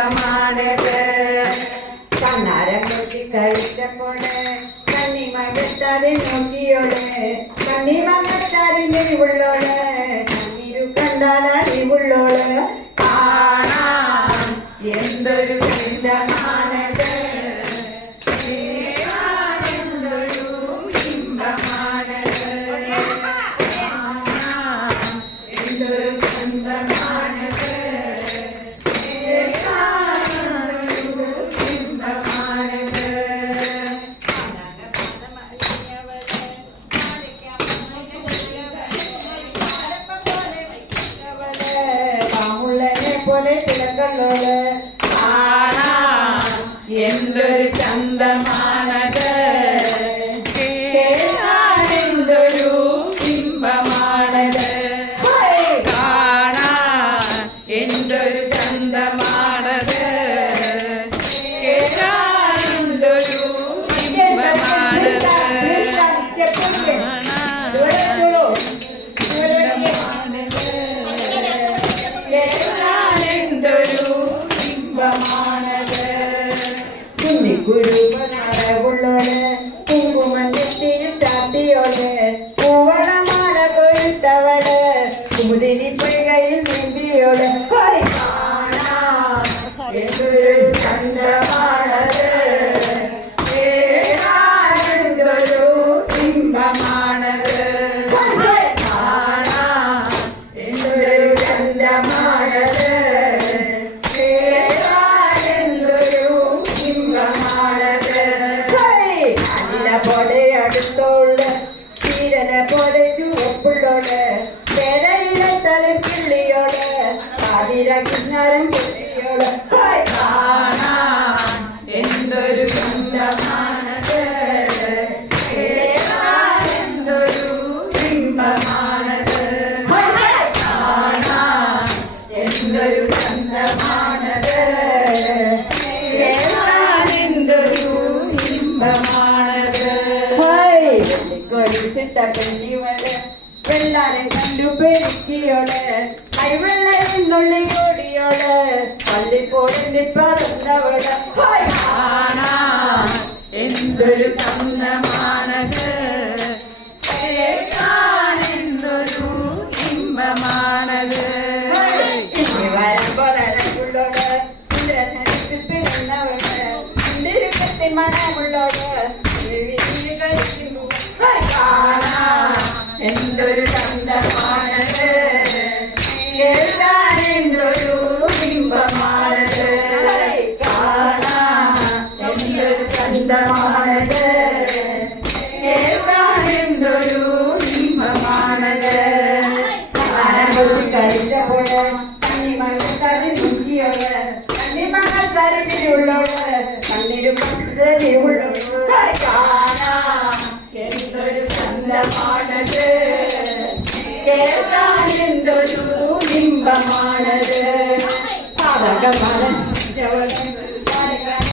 ഇമ്പമാണത് കണ്ണാരം കൊത്തി കഴിച്ചപ്പോൾ കണ്ണിമകത്താതെ നോക്കിയോൾ കണ്ണിമകത്താതിന്റെ ഉള്ളോൾ കണ്ണീരു കണ്ടാൽ അറിവുള്ളോൾ കാണാൻ എന്തൊരു ഇഷ്ടമാണത് പോലെ குழுமனாரவுள்ளோட குங்குமம் நெத்தியில் சாத்தியோட பூவனமான கொழுத்தவட குமுதினி பைகையில் நிம்பியோட கொலை என்று சந்திர കൊലിച്ചിട്ട പെണ്ണിവൾ വെള്ളാരെ കണ്ടു പെരുക്കിയോൾ കൈവെള്ളുള്ളി ഓടിയോൾ പള്ളിപ്പോടിന്റെ പറന്നവൾ എന്തൊരു കേൾക്കാൻ എന്തൊരു ഇമ്പമാണത്. മണമുള്ളോട് കഴിച്ച പോലെ കണ്ണി മനസ്സാരി മുക്കിയവൾ കണ്ണി മനസ്സാരിപ്പിനുള്ളവൾ കണ്ണിലും എന്തൊരു ചന്തമാണത് കേൾക്കാൻ എന്തൊരു ലിംബമാണത് സാധകമാണ്